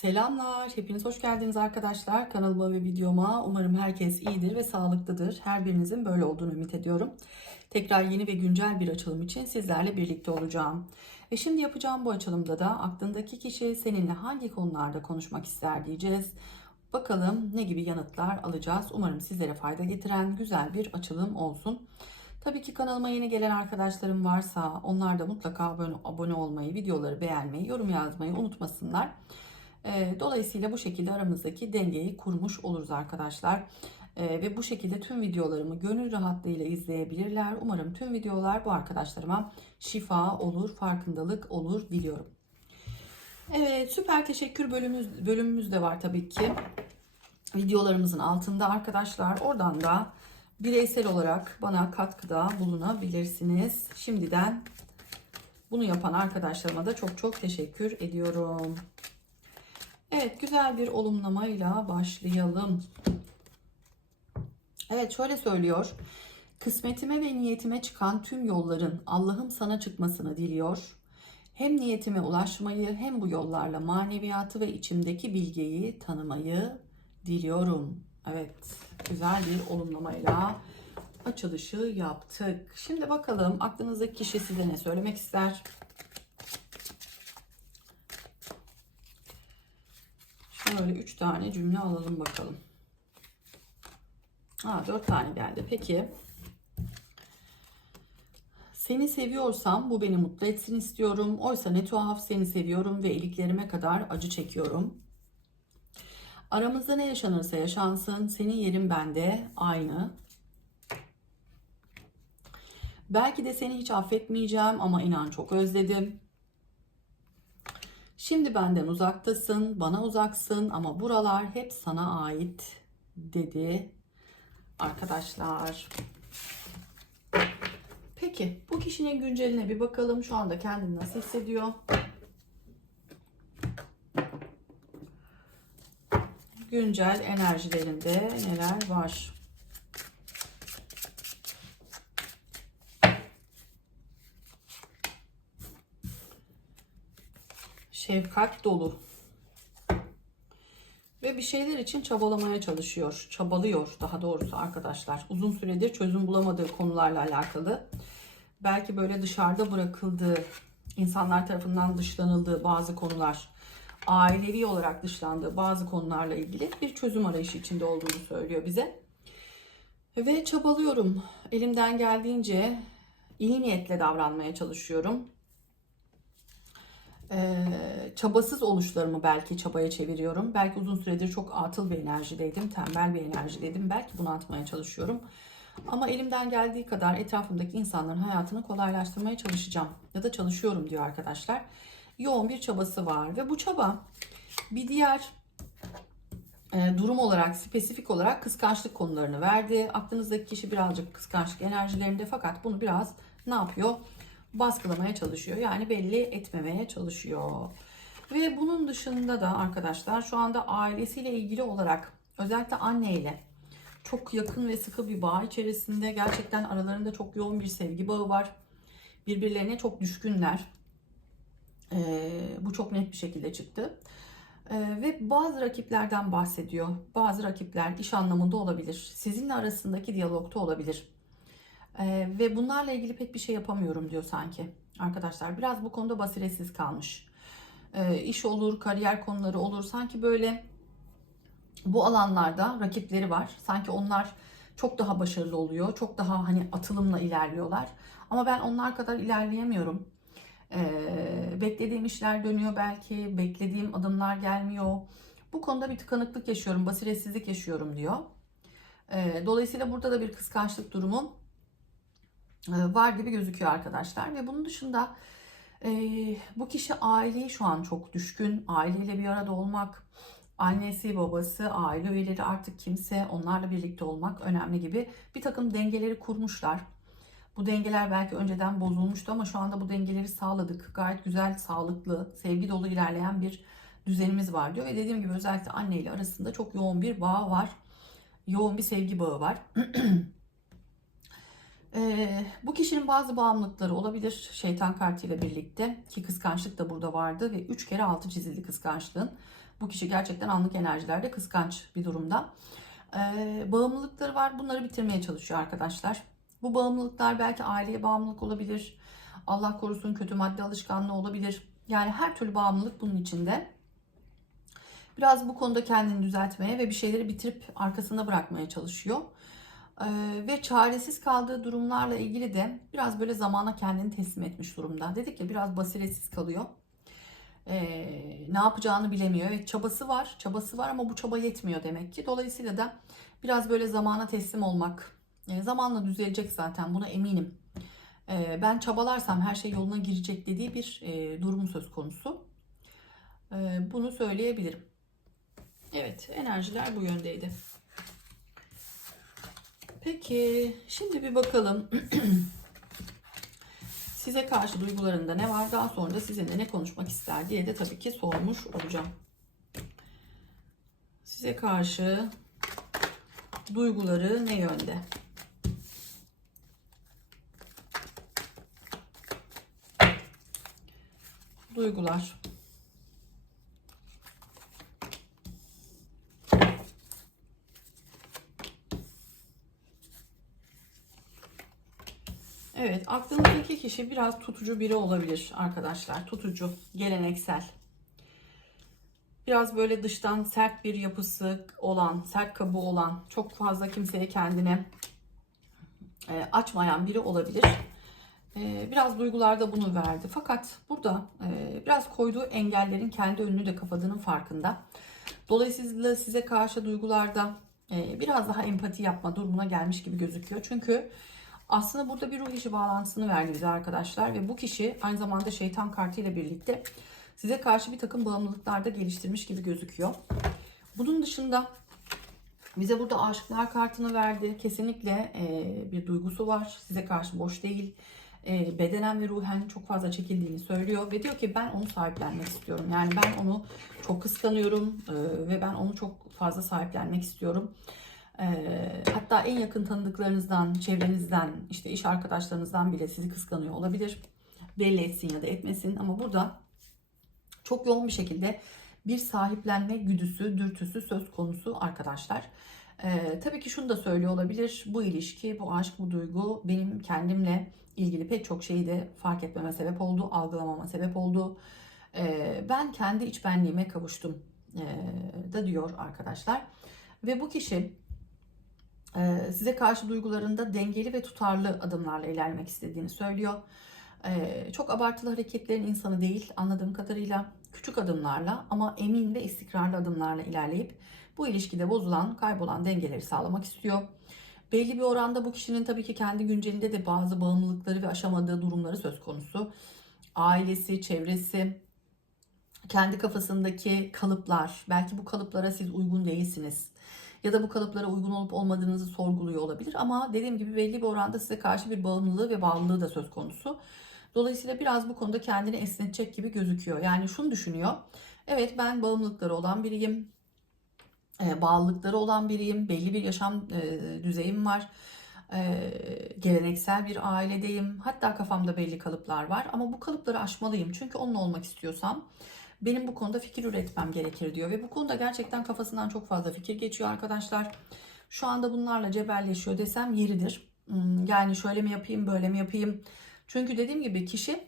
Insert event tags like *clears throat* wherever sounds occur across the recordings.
Selamlar, hepiniz hoş geldiniz arkadaşlar kanalıma ve videoma. Umarım herkes iyidir ve sağlıklıdır. Her birinizin böyle olduğunu ümit ediyorum. Tekrar yeni ve güncel bir açılım için sizlerle birlikte olacağım. Ve şimdi yapacağım bu açılımda da aklındaki kişi seninle hangi konularda konuşmak ister diyeceğiz. Bakalım ne gibi yanıtlar alacağız. Umarım sizlere fayda getiren güzel bir açılım olsun. Tabii ki kanalıma yeni gelen arkadaşlarım varsa onlar da mutlaka abone, olmayı, videoları beğenmeyi, yorum yazmayı unutmasınlar. Dolayısıyla bu şekilde aramızdaki dengeyi kurmuş oluruz arkadaşlar. Ve bu şekilde tüm videolarımı gönül rahatlığıyla izleyebilirler. Umarım tüm videolar bu arkadaşlarıma şifa olur, farkındalık olur diliyorum. Evet süper teşekkür bölümümüz, bölümümüz de var tabii ki. Videolarımızın altında arkadaşlar. Oradan da bireysel olarak bana katkıda bulunabilirsiniz. Şimdiden bunu yapan arkadaşlarıma da çok çok teşekkür ediyorum. Evet güzel bir olumlamayla başlayalım. Evet şöyle söylüyor. Kısmetime ve niyetime çıkan tüm yolların Allah'ım sana çıkmasını diliyor. Hem niyetime ulaşmayı hem bu yollarla maneviyatı ve içimdeki bilgeyi tanımayı diliyorum. Evet güzel bir olumlamayla açılışı yaptık. Şimdi bakalım aklınızdaki kişi size ne söylemek ister? Şöyle 3 tane cümle alalım bakalım. Ha 4 tane geldi. Peki. Seni seviyorsam bu beni mutlu etsin istiyorum. Oysa ne tuhaf seni seviyorum ve iliklerime kadar acı çekiyorum. Aramızda ne yaşanırsa yaşansın senin yerin bende aynı. Belki de seni hiç affetmeyeceğim ama inan çok özledim. Şimdi benden uzaktasın, bana uzaksın ama buralar hep sana ait dedi arkadaşlar. Peki bu kişinin günceline bir bakalım. Şu anda kendini nasıl hissediyor? Güncel enerjilerinde neler var? Şefkat dolu. Ve bir şeyler için çabalamaya çalışıyor. Çabalıyor daha doğrusu arkadaşlar. Uzun süredir çözüm bulamadığı konularla alakalı. Belki böyle dışarıda bırakıldığı, insanlar tarafından dışlanıldığı bazı konular, ailevi olarak dışlandığı bazı konularla ilgili bir çözüm arayışı içinde olduğunu söylüyor bize. Ve çabalıyorum. Elimden geldiğince iyi niyetle davranmaya çalışıyorum e, çabasız oluşlarımı belki çabaya çeviriyorum. Belki uzun süredir çok atıl bir enerjideydim, tembel bir enerjideydim. Belki bunu atmaya çalışıyorum. Ama elimden geldiği kadar etrafımdaki insanların hayatını kolaylaştırmaya çalışacağım. Ya da çalışıyorum diyor arkadaşlar. Yoğun bir çabası var ve bu çaba bir diğer e, durum olarak, spesifik olarak kıskançlık konularını verdi. Aklınızdaki kişi birazcık kıskançlık enerjilerinde fakat bunu biraz ne yapıyor? Baskılamaya çalışıyor. Yani belli etmemeye çalışıyor. Ve bunun dışında da arkadaşlar şu anda ailesiyle ilgili olarak özellikle anneyle çok yakın ve sıkı bir bağ içerisinde gerçekten aralarında çok yoğun bir sevgi bağı var. Birbirlerine çok düşkünler. Ee, bu çok net bir şekilde çıktı. Ee, ve bazı rakiplerden bahsediyor. Bazı rakipler iş anlamında olabilir. Sizinle arasındaki diyalogta olabilir ee, ve bunlarla ilgili pek bir şey yapamıyorum diyor sanki arkadaşlar. Biraz bu konuda basiretsiz kalmış. Ee, iş olur, kariyer konuları olur. Sanki böyle bu alanlarda rakipleri var. Sanki onlar çok daha başarılı oluyor. Çok daha hani atılımla ilerliyorlar. Ama ben onlar kadar ilerleyemiyorum. Ee, beklediğim işler dönüyor belki. Beklediğim adımlar gelmiyor. Bu konuda bir tıkanıklık yaşıyorum. Basiretsizlik yaşıyorum diyor. Ee, dolayısıyla burada da bir kıskançlık durumu var gibi gözüküyor arkadaşlar. Ve bunun dışında e, bu kişi aileyi şu an çok düşkün. Aileyle bir arada olmak, annesi, babası, aile üyeleri artık kimse onlarla birlikte olmak önemli gibi bir takım dengeleri kurmuşlar. Bu dengeler belki önceden bozulmuştu ama şu anda bu dengeleri sağladık. Gayet güzel, sağlıklı, sevgi dolu ilerleyen bir düzenimiz var diyor. Ve dediğim gibi özellikle anne ile arasında çok yoğun bir bağ var. Yoğun bir sevgi bağı var. *clears throat* Ee, bu kişinin bazı bağımlılıkları olabilir şeytan kartıyla birlikte ki kıskançlık da burada vardı ve 3 kere altı çizildi kıskançlığın. Bu kişi gerçekten anlık enerjilerde kıskanç bir durumda. Ee, bağımlılıkları var bunları bitirmeye çalışıyor arkadaşlar. Bu bağımlılıklar belki aileye bağımlılık olabilir. Allah korusun kötü madde alışkanlığı olabilir. Yani her türlü bağımlılık bunun içinde. Biraz bu konuda kendini düzeltmeye ve bir şeyleri bitirip arkasında bırakmaya çalışıyor. Ve çaresiz kaldığı durumlarla ilgili de biraz böyle zamana kendini teslim etmiş durumda. Dedik ya biraz basiretsiz kalıyor. Ee, ne yapacağını bilemiyor. Evet çabası var, çabası var ama bu çaba yetmiyor demek ki. Dolayısıyla da biraz böyle zamana teslim olmak. e, zamanla düzelecek zaten buna eminim. Ee, ben çabalarsam her şey yoluna girecek dediği bir e, durum söz konusu. Ee, bunu söyleyebilirim. Evet enerjiler bu yöndeydi. Peki şimdi bir bakalım. *clears throat* Size karşı duygularında ne var? Daha sonra da sizinle ne konuşmak ister diye de tabii ki sormuş olacağım. Size karşı duyguları ne yönde? Duygular. Evet, aklınızdaki kişi biraz tutucu biri olabilir arkadaşlar. Tutucu, geleneksel. Biraz böyle dıştan sert bir yapısı olan, sert kabuğu olan, çok fazla kimseye kendine e, açmayan biri olabilir. E, biraz duygularda bunu verdi. Fakat burada e, biraz koyduğu engellerin kendi önünü de kapadığının farkında. Dolayısıyla size karşı duygularda e, biraz daha empati yapma durumuna gelmiş gibi gözüküyor. Çünkü aslında burada bir ruh işi bağlantısını verdi bize arkadaşlar ve bu kişi aynı zamanda şeytan kartı ile birlikte size karşı bir takım bağımlılıklarda geliştirmiş gibi gözüküyor. Bunun dışında bize burada aşıklar kartını verdi. Kesinlikle e, bir duygusu var. Size karşı boş değil. E, bedenen ve ruhen çok fazla çekildiğini söylüyor. Ve diyor ki ben onu sahiplenmek istiyorum. Yani ben onu çok kıskanıyorum. E, ve ben onu çok fazla sahiplenmek istiyorum. E, hatta en yakın tanıdıklarınızdan, çevrenizden, işte iş arkadaşlarınızdan bile sizi kıskanıyor olabilir. Belli etsin ya da etmesin. Ama burada çok yoğun bir şekilde bir sahiplenme güdüsü, dürtüsü söz konusu arkadaşlar. Ee, tabii ki şunu da söylüyor olabilir. Bu ilişki, bu aşk, bu duygu benim kendimle ilgili pek çok şeyi de fark etmeme sebep oldu, algılamama sebep oldu. Ee, ben kendi iç benliğime kavuştum ee, da diyor arkadaşlar. Ve bu kişi size karşı duygularında dengeli ve tutarlı adımlarla ilerlemek istediğini söylüyor. Ee, çok abartılı hareketlerin insanı değil anladığım kadarıyla küçük adımlarla ama emin ve istikrarlı adımlarla ilerleyip bu ilişkide bozulan, kaybolan dengeleri sağlamak istiyor. Belli bir oranda bu kişinin tabii ki kendi güncelinde de bazı bağımlılıkları ve aşamadığı durumları söz konusu. Ailesi, çevresi, kendi kafasındaki kalıplar, belki bu kalıplara siz uygun değilsiniz. Ya da bu kalıplara uygun olup olmadığınızı sorguluyor olabilir. Ama dediğim gibi belli bir oranda size karşı bir bağımlılığı ve bağlılığı da söz konusu. Dolayısıyla biraz bu konuda kendini esnetecek gibi gözüküyor. Yani şunu düşünüyor. Evet ben bağımlılıkları olan biriyim. E, bağlılıkları olan biriyim. Belli bir yaşam e, düzeyim var. E, geleneksel bir ailedeyim. Hatta kafamda belli kalıplar var. Ama bu kalıpları aşmalıyım. Çünkü onunla olmak istiyorsam benim bu konuda fikir üretmem gerekir diyor. Ve bu konuda gerçekten kafasından çok fazla fikir geçiyor arkadaşlar. Şu anda bunlarla cebelleşiyor desem yeridir. Hmm, Yani şöyle mi yapayım böyle mi yapayım çünkü dediğim gibi kişi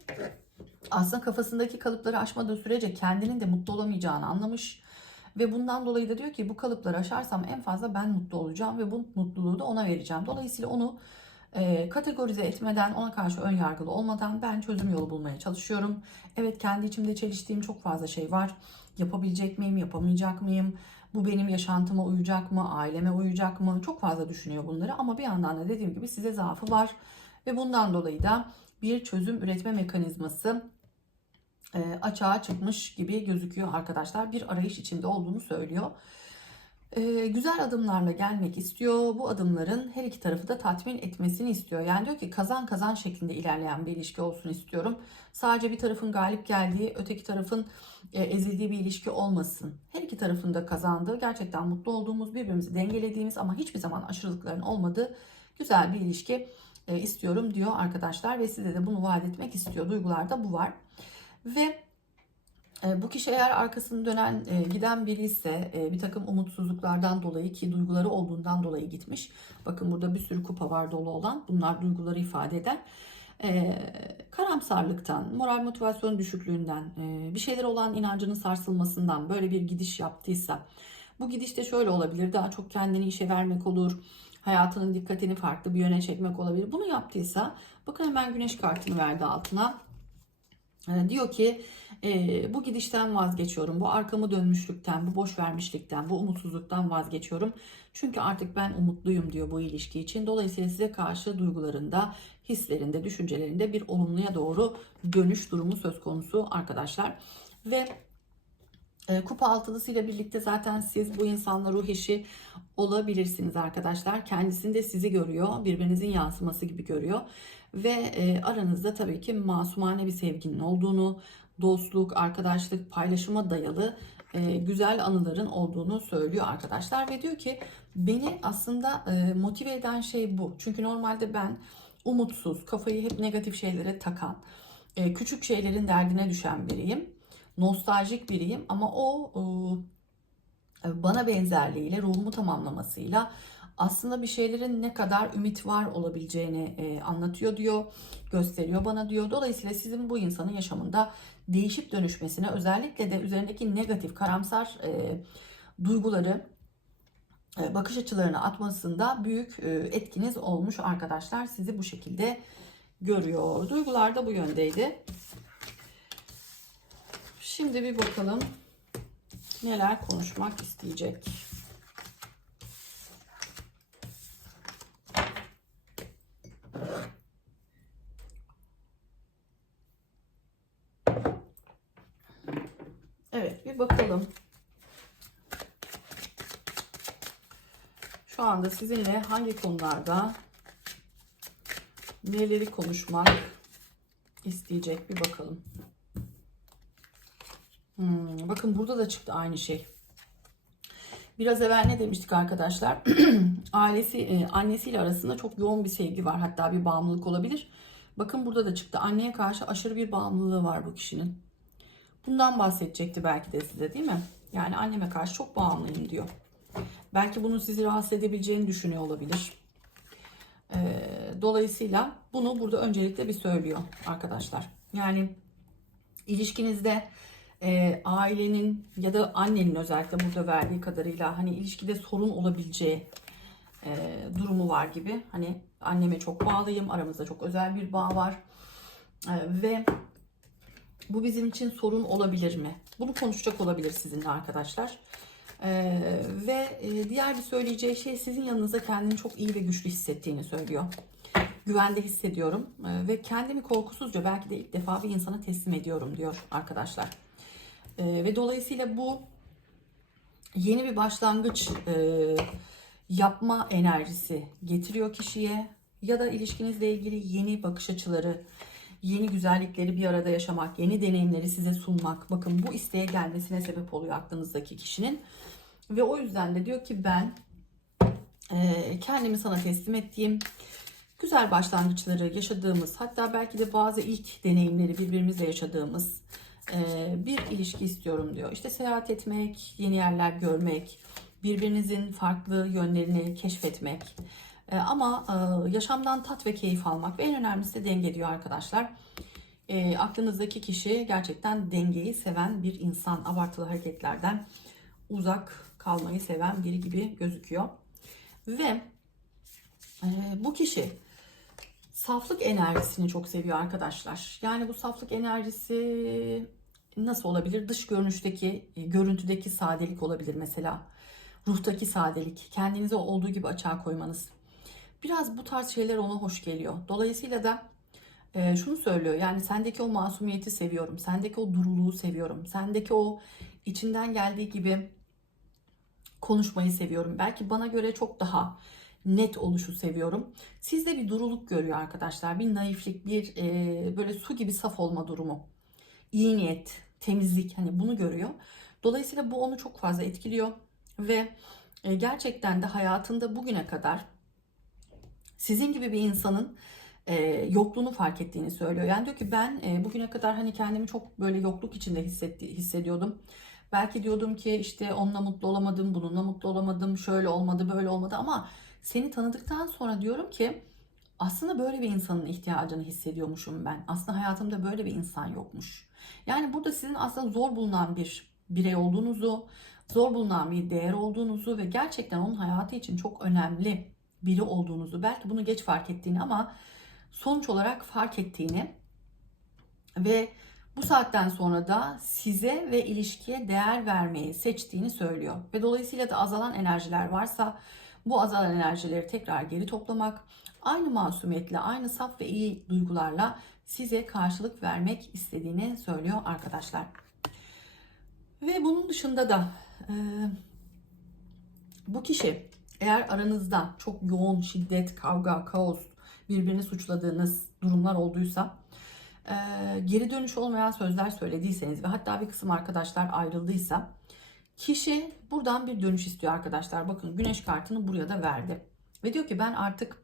aslında kafasındaki kalıpları aşmadığı sürece kendinin de mutlu olamayacağını anlamış. Ve bundan dolayı da diyor ki bu kalıpları aşarsam en fazla ben mutlu olacağım ve bu mutluluğu da ona vereceğim. Dolayısıyla onu e, kategorize etmeden, ona karşı ön yargılı olmadan ben çözüm yolu bulmaya çalışıyorum. Evet kendi içimde çeliştiğim çok fazla şey var. Yapabilecek miyim, yapamayacak mıyım? Bu benim yaşantıma uyacak mı, aileme uyacak mı? Çok fazla düşünüyor bunları ama bir yandan da dediğim gibi size zaafı var. Ve bundan dolayı da bir çözüm üretme mekanizması e, açığa çıkmış gibi gözüküyor arkadaşlar. Bir arayış içinde olduğunu söylüyor. E, güzel adımlarla gelmek istiyor. Bu adımların her iki tarafı da tatmin etmesini istiyor. Yani diyor ki kazan kazan şeklinde ilerleyen bir ilişki olsun istiyorum. Sadece bir tarafın galip geldiği, öteki tarafın e, ezildiği bir ilişki olmasın. Her iki tarafın da kazandığı, gerçekten mutlu olduğumuz, birbirimizi dengelediğimiz ama hiçbir zaman aşırılıkların olmadığı güzel bir ilişki e, istiyorum diyor arkadaşlar ve size de bunu vaat etmek istiyor. Duygularda bu var. Ve bu kişi eğer arkasını dönen e, giden biri ise e, bir takım umutsuzluklardan dolayı ki duyguları olduğundan dolayı gitmiş. Bakın burada bir sürü kupa var dolu olan. Bunlar duyguları ifade eden. E, karamsarlıktan, moral motivasyon düşüklüğünden, e, bir şeyler olan inancının sarsılmasından böyle bir gidiş yaptıysa bu gidişte şöyle olabilir. Daha çok kendini işe vermek olur. Hayatının dikkatini farklı bir yöne çekmek olabilir. Bunu yaptıysa bakın hemen güneş kartını verdi altına. E, diyor ki e, bu gidişten vazgeçiyorum. Bu arkamı dönmüşlükten, bu boş vermişlikten, bu umutsuzluktan vazgeçiyorum. Çünkü artık ben umutluyum diyor bu ilişki için. Dolayısıyla size karşı duygularında, hislerinde, düşüncelerinde bir olumluya doğru dönüş durumu söz konusu arkadaşlar. Ve e, Kupa altılısıyla birlikte zaten siz bu insanla ruh eşi olabilirsiniz arkadaşlar. Kendisinde sizi görüyor, birbirinizin yansıması gibi görüyor. Ve e, aranızda tabii ki masumane bir sevginin olduğunu, dostluk, arkadaşlık, paylaşıma dayalı e, güzel anıların olduğunu söylüyor arkadaşlar. Ve diyor ki beni aslında e, motive eden şey bu. Çünkü normalde ben umutsuz, kafayı hep negatif şeylere takan, e, küçük şeylerin derdine düşen biriyim nostaljik biriyim ama o e, bana benzerliğiyle ruhumu tamamlamasıyla aslında bir şeylerin ne kadar ümit var olabileceğini e, anlatıyor diyor, gösteriyor bana diyor. Dolayısıyla sizin bu insanın yaşamında değişip dönüşmesine özellikle de üzerindeki negatif, karamsar e, duyguları bakış açılarını atmasında büyük etkiniz olmuş arkadaşlar. Sizi bu şekilde görüyor. Duygular da bu yöndeydi. Şimdi bir bakalım neler konuşmak isteyecek. Evet bir bakalım. Şu anda sizinle hangi konularda neleri konuşmak isteyecek bir bakalım. Hmm, bakın burada da çıktı aynı şey. Biraz evvel ne demiştik arkadaşlar? *clears throat* Ailesi, e, annesiyle arasında çok yoğun bir sevgi var. Hatta bir bağımlılık olabilir. Bakın burada da çıktı. Anneye karşı aşırı bir bağımlılığı var bu kişinin. Bundan bahsedecekti belki de size değil mi? Yani anneme karşı çok bağımlıyım diyor. Belki bunu sizi rahatsız edebileceğini düşünüyor olabilir. Ee, dolayısıyla bunu burada öncelikle bir söylüyor arkadaşlar. Yani ilişkinizde e, ailenin ya da annenin özellikle burada verdiği kadarıyla hani ilişkide sorun olabileceği e, durumu var gibi. Hani anneme çok bağlıyım, aramızda çok özel bir bağ var e, ve bu bizim için sorun olabilir mi? Bunu konuşacak olabilir sizinle arkadaşlar. Ee, ve e, diğer bir söyleyeceği şey sizin yanınızda kendini çok iyi ve güçlü hissettiğini söylüyor. Güvende hissediyorum ee, ve kendimi korkusuzca belki de ilk defa bir insana teslim ediyorum diyor arkadaşlar. E, ve dolayısıyla bu yeni bir başlangıç e, yapma enerjisi getiriyor kişiye ya da ilişkinizle ilgili yeni bakış açıları, yeni güzellikleri bir arada yaşamak, yeni deneyimleri size sunmak. Bakın bu isteğe gelmesine sebep oluyor aklınızdaki kişinin. Ve o yüzden de diyor ki ben e, kendimi sana teslim ettiğim güzel başlangıçları yaşadığımız hatta belki de bazı ilk deneyimleri birbirimizle yaşadığımız e, bir ilişki istiyorum diyor. İşte seyahat etmek, yeni yerler görmek, birbirinizin farklı yönlerini keşfetmek. E, ama e, yaşamdan tat ve keyif almak ve en önemlisi de denge diyor arkadaşlar. Aklınızdaki kişi gerçekten dengeyi seven bir insan. Abartılı hareketlerden uzak kalmayı seven biri gibi gözüküyor. Ve bu kişi saflık enerjisini çok seviyor arkadaşlar. Yani bu saflık enerjisi nasıl olabilir? Dış görünüşteki, e, görüntüdeki sadelik olabilir mesela. Ruhtaki sadelik, kendinizi olduğu gibi açığa koymanız. Biraz bu tarz şeyler ona hoş geliyor. Dolayısıyla da e, şunu söylüyor. Yani sendeki o masumiyeti seviyorum. Sendeki o duruluğu seviyorum. Sendeki o içinden geldiği gibi konuşmayı seviyorum. Belki bana göre çok daha net oluşu seviyorum. Sizde bir duruluk görüyor arkadaşlar. Bir naiflik, bir e, böyle su gibi saf olma durumu. İyi niyet, temizlik hani bunu görüyor. Dolayısıyla bu onu çok fazla etkiliyor ve e, gerçekten de hayatında bugüne kadar sizin gibi bir insanın e, yokluğunu fark ettiğini söylüyor. Yani diyor ki ben e, bugüne kadar hani kendimi çok böyle yokluk içinde hissetti, hissediyordum. Belki diyordum ki işte onunla mutlu olamadım, bununla mutlu olamadım, şöyle olmadı, böyle olmadı ama seni tanıdıktan sonra diyorum ki aslında böyle bir insanın ihtiyacını hissediyormuşum ben. Aslında hayatımda böyle bir insan yokmuş. Yani burada sizin aslında zor bulunan bir birey olduğunuzu, zor bulunan bir değer olduğunuzu ve gerçekten onun hayatı için çok önemli biri olduğunuzu, belki bunu geç fark ettiğini ama sonuç olarak fark ettiğini ve bu saatten sonra da size ve ilişkiye değer vermeyi seçtiğini söylüyor. Ve dolayısıyla da azalan enerjiler varsa bu azalan enerjileri tekrar geri toplamak, aynı masumiyetle, aynı saf ve iyi duygularla size karşılık vermek istediğini söylüyor arkadaşlar. Ve bunun dışında da e, bu kişi eğer aranızda çok yoğun şiddet, kavga, kaos, birbirini suçladığınız durumlar olduysa e, geri dönüş olmayan sözler söylediyseniz ve hatta bir kısım arkadaşlar ayrıldıysa kişi buradan bir dönüş istiyor arkadaşlar. Bakın güneş kartını buraya da verdi. Ve diyor ki ben artık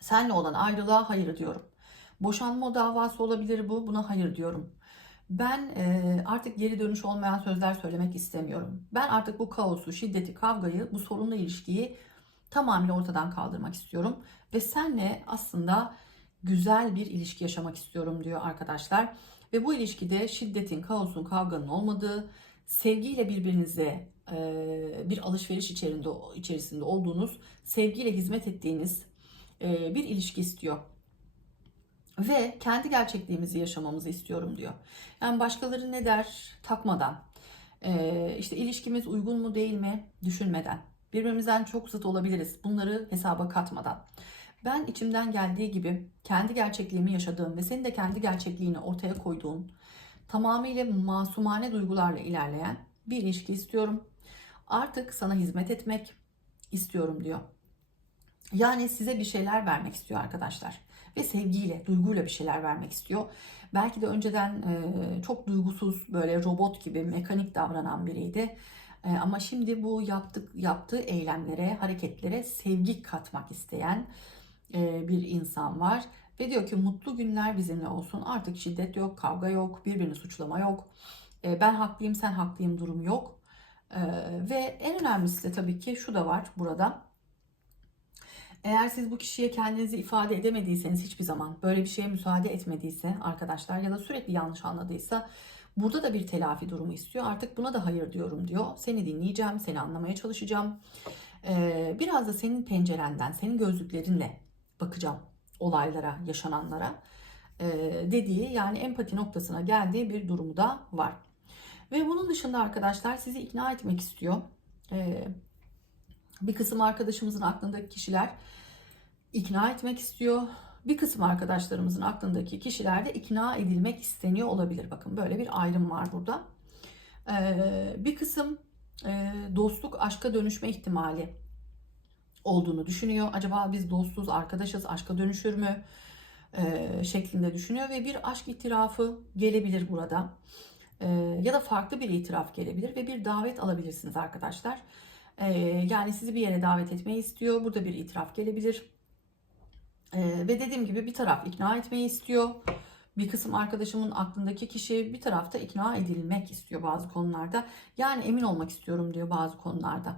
senle olan ayrılığa hayır diyorum. Boşanma davası olabilir bu. Buna hayır diyorum. Ben e, artık geri dönüş olmayan sözler söylemek istemiyorum. Ben artık bu kaosu, şiddeti, kavgayı, bu sorunlu ilişkiyi tamamıyla ortadan kaldırmak istiyorum. Ve senle aslında güzel bir ilişki yaşamak istiyorum diyor arkadaşlar. Ve bu ilişkide şiddetin, kaosun, kavganın olmadığı, sevgiyle birbirinize e, bir alışveriş içerisinde, içerisinde olduğunuz, sevgiyle hizmet ettiğiniz e, bir ilişki istiyor. Ve kendi gerçekliğimizi yaşamamızı istiyorum diyor. Yani başkaları ne der takmadan, e, işte ilişkimiz uygun mu değil mi düşünmeden, birbirimizden çok zıt olabiliriz bunları hesaba katmadan. Ben içimden geldiği gibi kendi gerçekliğimi yaşadığım ve senin de kendi gerçekliğini ortaya koyduğun tamamıyla masumane duygularla ilerleyen bir ilişki istiyorum. Artık sana hizmet etmek istiyorum diyor. Yani size bir şeyler vermek istiyor arkadaşlar. Ve sevgiyle, duyguyla bir şeyler vermek istiyor. Belki de önceden e, çok duygusuz, böyle robot gibi mekanik davranan biriydi. E, ama şimdi bu yaptık, yaptığı eylemlere, hareketlere sevgi katmak isteyen e, bir insan var. Ve diyor ki mutlu günler bizimle olsun. Artık şiddet yok, kavga yok, birbirini suçlama yok. E, ben haklıyım, sen haklıyım durum yok. E, ve en önemlisi de tabii ki şu da var burada. Eğer siz bu kişiye kendinizi ifade edemediyseniz hiçbir zaman böyle bir şeye müsaade etmediyse arkadaşlar ya da sürekli yanlış anladıysa burada da bir telafi durumu istiyor. Artık buna da hayır diyorum diyor. Seni dinleyeceğim, seni anlamaya çalışacağım. Ee, biraz da senin pencerenden, senin gözlüklerinle bakacağım olaylara, yaşananlara ee, dediği yani empati noktasına geldiği bir durumu da var. Ve bunun dışında arkadaşlar sizi ikna etmek istiyor. Bir kısım arkadaşımızın aklındaki kişiler ikna etmek istiyor. Bir kısım arkadaşlarımızın aklındaki kişiler de ikna edilmek isteniyor olabilir. Bakın böyle bir ayrım var burada. Ee, bir kısım e, dostluk aşka dönüşme ihtimali olduğunu düşünüyor. Acaba biz dostuz, arkadaşız, aşka dönüşür mü? Ee, şeklinde düşünüyor ve bir aşk itirafı gelebilir burada. Ee, ya da farklı bir itiraf gelebilir ve bir davet alabilirsiniz arkadaşlar. Ee, yani sizi bir yere davet etmeyi istiyor. Burada bir itiraf gelebilir. Ee, ve dediğim gibi bir taraf ikna etmeyi istiyor. Bir kısım arkadaşımın aklındaki kişi bir tarafta ikna edilmek istiyor bazı konularda. Yani emin olmak istiyorum diyor bazı konularda.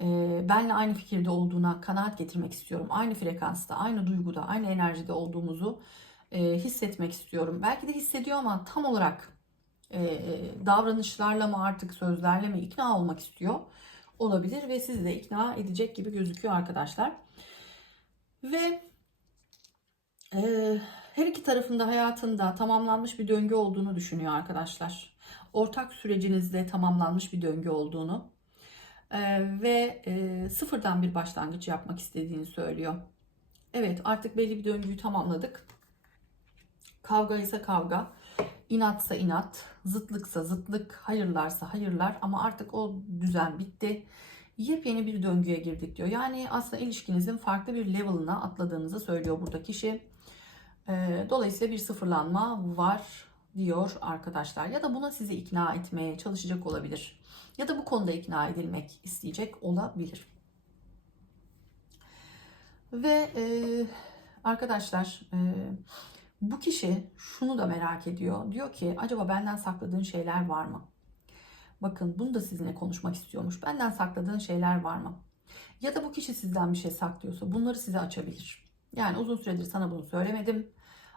Ee, benle aynı fikirde olduğuna kanaat getirmek istiyorum. Aynı frekansta, aynı duyguda, aynı enerjide olduğumuzu e, hissetmek istiyorum. Belki de hissediyor ama tam olarak e, davranışlarla mı artık sözlerle mi ikna olmak istiyor olabilir ve sizi de ikna edecek gibi gözüküyor arkadaşlar. Ve e, her iki tarafında hayatında tamamlanmış bir döngü olduğunu düşünüyor arkadaşlar. Ortak sürecinizde tamamlanmış bir döngü olduğunu e, ve e, sıfırdan bir başlangıç yapmak istediğini söylüyor. Evet artık belli bir döngüyü tamamladık. Kavga ise kavga, inatsa inat, zıtlıksa zıtlık, hayırlarsa hayırlar ama artık o düzen bitti. Yepyeni bir döngüye girdik diyor. Yani aslında ilişkinizin farklı bir level'ına atladığınızı söylüyor burada kişi. Ee, dolayısıyla bir sıfırlanma var diyor arkadaşlar. Ya da buna sizi ikna etmeye çalışacak olabilir. Ya da bu konuda ikna edilmek isteyecek olabilir. Ve e, arkadaşlar e, bu kişi şunu da merak ediyor. Diyor ki acaba benden sakladığın şeyler var mı? Bakın bunu da sizinle konuşmak istiyormuş. Benden sakladığın şeyler var mı? Ya da bu kişi sizden bir şey saklıyorsa bunları size açabilir. Yani uzun süredir sana bunu söylemedim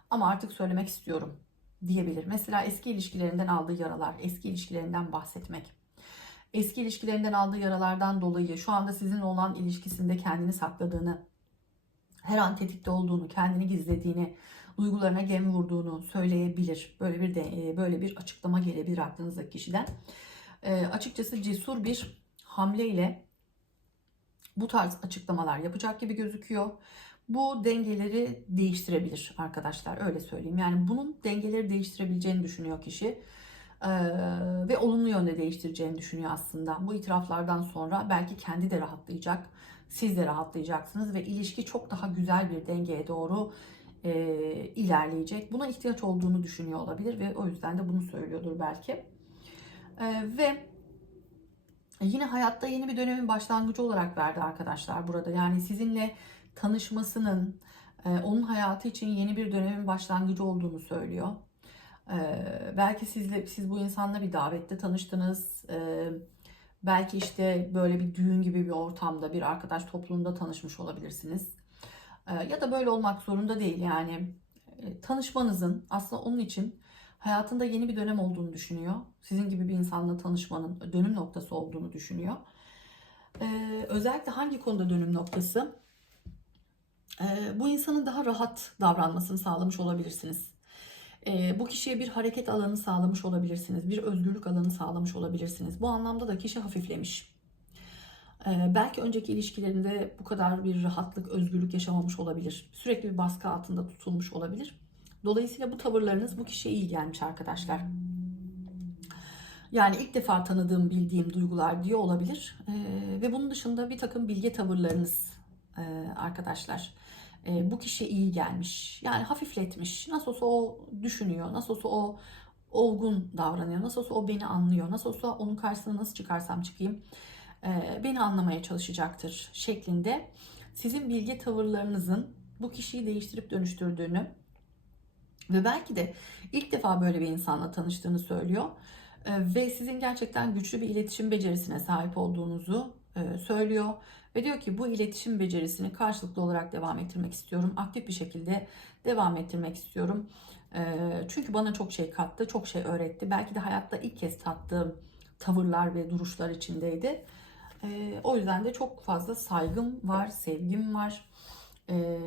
ama artık söylemek istiyorum diyebilir. Mesela eski ilişkilerinden aldığı yaralar, eski ilişkilerinden bahsetmek. Eski ilişkilerinden aldığı yaralardan dolayı şu anda sizinle olan ilişkisinde kendini sakladığını, her an tetikte olduğunu, kendini gizlediğini, duygularına gem vurduğunu söyleyebilir. Böyle bir de böyle bir açıklama gelebilir aklınızdaki kişiden. E, açıkçası cesur bir hamleyle bu tarz açıklamalar yapacak gibi gözüküyor. Bu dengeleri değiştirebilir arkadaşlar öyle söyleyeyim. Yani bunun dengeleri değiştirebileceğini düşünüyor kişi. Ee, ve olumlu yönde değiştireceğini düşünüyor aslında. Bu itiraflardan sonra belki kendi de rahatlayacak. Siz de rahatlayacaksınız ve ilişki çok daha güzel bir dengeye doğru e, ilerleyecek. Buna ihtiyaç olduğunu düşünüyor olabilir ve o yüzden de bunu söylüyordur belki. E, ve yine hayatta yeni bir dönemin başlangıcı olarak verdi arkadaşlar burada. Yani sizinle tanışmasının e, onun hayatı için yeni bir dönemin başlangıcı olduğunu söylüyor. E, belki sizle siz bu insanla bir davette tanıştınız. E, belki işte böyle bir düğün gibi bir ortamda bir arkadaş topluluğunda tanışmış olabilirsiniz. E, ya da böyle olmak zorunda değil yani e, tanışmanızın aslında onun için hayatında yeni bir dönem olduğunu düşünüyor. Sizin gibi bir insanla tanışmanın dönüm noktası olduğunu düşünüyor. Ee, özellikle hangi konuda dönüm noktası? Ee, bu insanın daha rahat davranmasını sağlamış olabilirsiniz. Ee, bu kişiye bir hareket alanı sağlamış olabilirsiniz. Bir özgürlük alanı sağlamış olabilirsiniz. Bu anlamda da kişi hafiflemiş. Ee, belki önceki ilişkilerinde bu kadar bir rahatlık, özgürlük yaşamamış olabilir. Sürekli bir baskı altında tutulmuş olabilir. Dolayısıyla bu tavırlarınız bu kişiye iyi gelmiş arkadaşlar. Yani ilk defa tanıdığım, bildiğim duygular diye olabilir. Ee, ve bunun dışında bir takım bilge tavırlarınız e, arkadaşlar. E, bu kişiye iyi gelmiş. Yani hafifletmiş. Nasıl olsa o düşünüyor. Nasıl olsa o olgun davranıyor. Nasıl olsa o beni anlıyor. Nasıl olsa onun karşısına nasıl çıkarsam çıkayım beni anlamaya çalışacaktır şeklinde. Sizin bilge tavırlarınızın bu kişiyi değiştirip dönüştürdüğünü ve belki de ilk defa böyle bir insanla tanıştığını söylüyor. Ee, ve sizin gerçekten güçlü bir iletişim becerisine sahip olduğunuzu e, söylüyor. Ve diyor ki bu iletişim becerisini karşılıklı olarak devam ettirmek istiyorum. Aktif bir şekilde devam ettirmek istiyorum. Çünkü bana çok şey kattı, çok şey öğretti. Belki de hayatta ilk kez tattığım tavırlar ve duruşlar içindeydi. Ee, o yüzden de çok fazla saygım var, sevgim var e,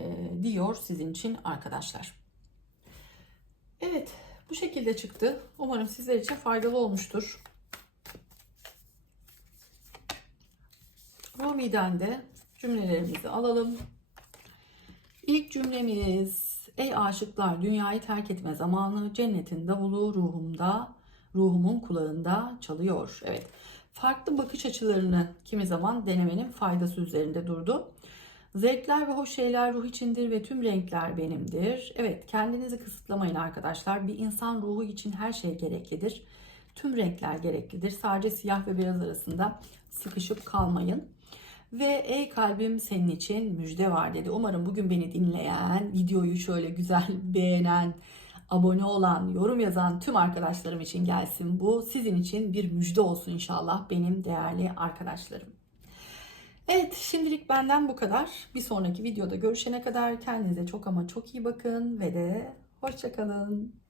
diyor sizin için arkadaşlar. Evet, bu şekilde çıktı. Umarım sizler için faydalı olmuştur. Rumi'den de cümlelerimizi alalım. İlk cümlemiz Ey aşıklar dünyayı terk etme zamanı cennetin davulu ruhumda ruhumun kulağında çalıyor. Evet farklı bakış açılarını kimi zaman denemenin faydası üzerinde durdu. Zevkler ve hoş şeyler ruh içindir ve tüm renkler benimdir. Evet kendinizi kısıtlamayın arkadaşlar. Bir insan ruhu için her şey gereklidir. Tüm renkler gereklidir. Sadece siyah ve beyaz arasında sıkışıp kalmayın. Ve ey kalbim senin için müjde var dedi. Umarım bugün beni dinleyen, videoyu şöyle güzel *laughs* beğenen, abone olan, yorum yazan tüm arkadaşlarım için gelsin bu. Sizin için bir müjde olsun inşallah benim değerli arkadaşlarım. Evet şimdilik benden bu kadar. Bir sonraki videoda görüşene kadar kendinize çok ama çok iyi bakın ve de hoşçakalın.